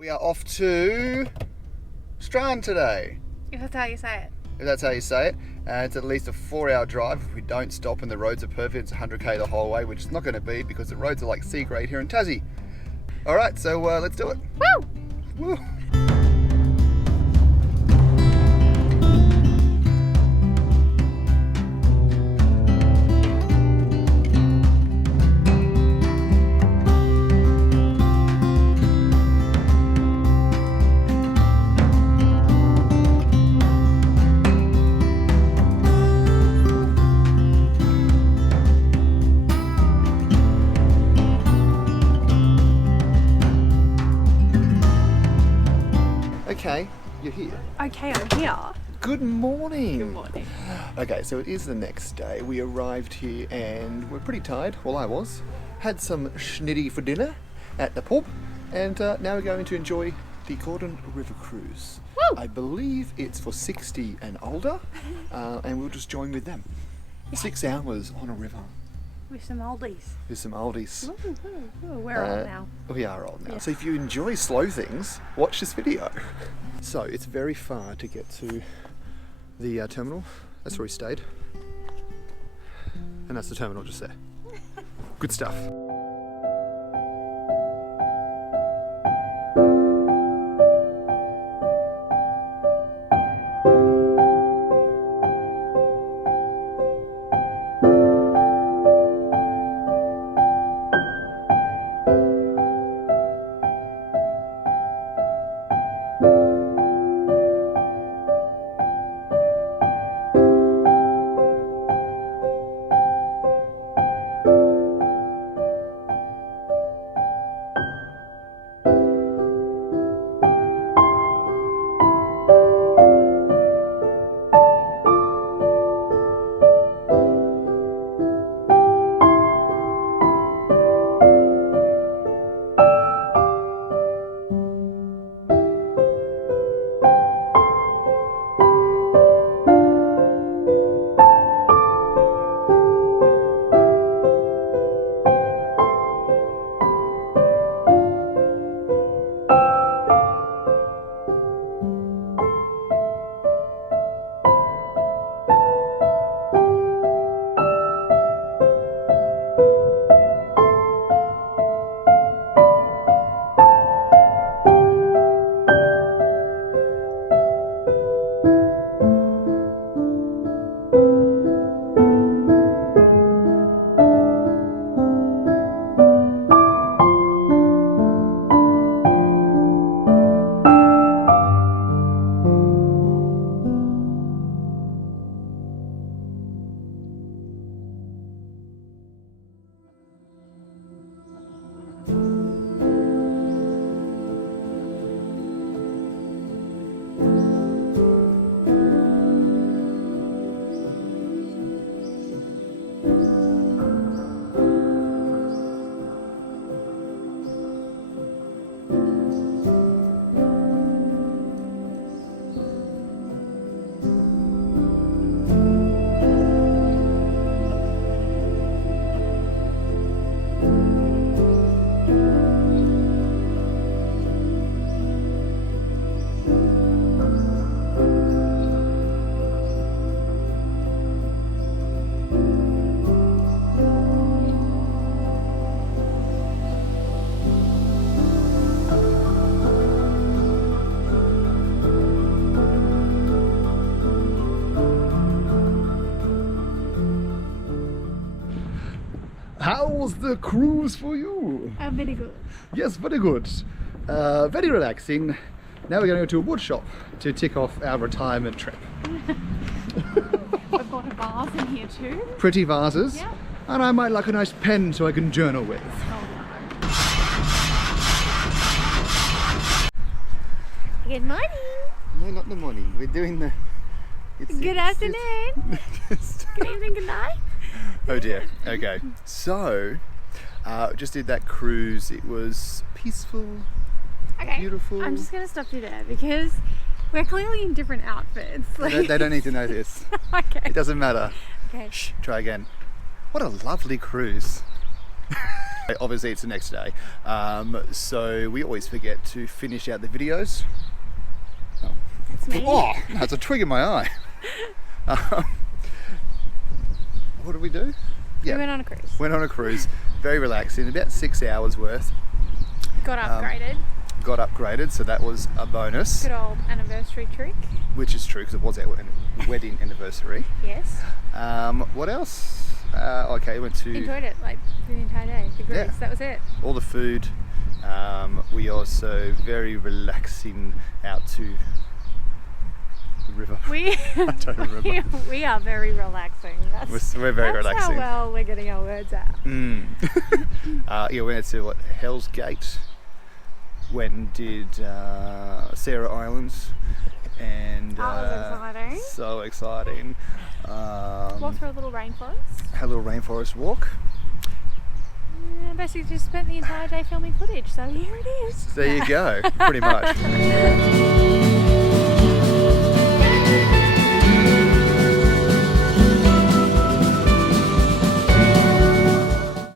We are off to Strahan today. If that's how you say it. If that's how you say it. It's at least a 4-hour drive if we don't stop and the roads are perfect. It's 100k the whole way, which is not going to be because the roads are like C grade here in Tassie. Alright, so let's do it. Woo! Woo! Okay, you're here. Okay, I'm here. Good morning. Good morning. Okay, so it is the next day. We arrived here and we're pretty tired. Well, I was. Had some schnitty for dinner at the pub, and now we're going to enjoy the Gordon River Cruise. Woo! I believe it's for 60 and older, and we'll just join with them. Yeah. 6 hours on a river. With some oldies. With some oldies. Ooh, we're old now. We are old now. Yeah. So if you enjoy slow things, watch this video. So it's very far to get to the terminal. That's where we stayed. And that's the terminal just there. Good stuff. How was the cruise for you? Very good. Yes, very good. Very relaxing. Now we're going to go to a wood shop to tick off our retirement trip. I've got a vase in here too. Pretty vases. Yeah. And I might like a nice pen so I can journal with. Oh no. Good morning. No, not the morning. We're doing the... Good afternoon. Good evening, good night. Oh dear. Okay. So, just did that cruise. It was peaceful, Okay. beautiful. I'm just going to stop you there because we're clearly in different outfits. They don't need to know this. Okay. It doesn't matter. Okay. Shh, try again. What a lovely cruise. Obviously it's the next day, so we always forget to finish out the videos. Oh, That's me. oh, that's a twig in my eye. What did we do? We went on a cruise. Went on a cruise, very relaxing, about 6 hours worth. Got upgraded. Got upgraded, so that was a bonus. Good old anniversary trick. Which is true, because it was our wedding anniversary. Yes. What else? Okay, went to... Enjoyed it, like the entire day. The cruise, Yeah. that was it. all the food. We also very relaxing out to the river. We I don't remember. we are very relaxing. We're very that's relaxing. how well we're getting our words out. Yeah, we went to Hell's Gate. Went and did Sarah Islands, and That was exciting. so exciting. Walked through a little rainforest. Had a little rainforest walk. Yeah, basically just spent the entire day filming footage, so here it is. There you go, pretty much.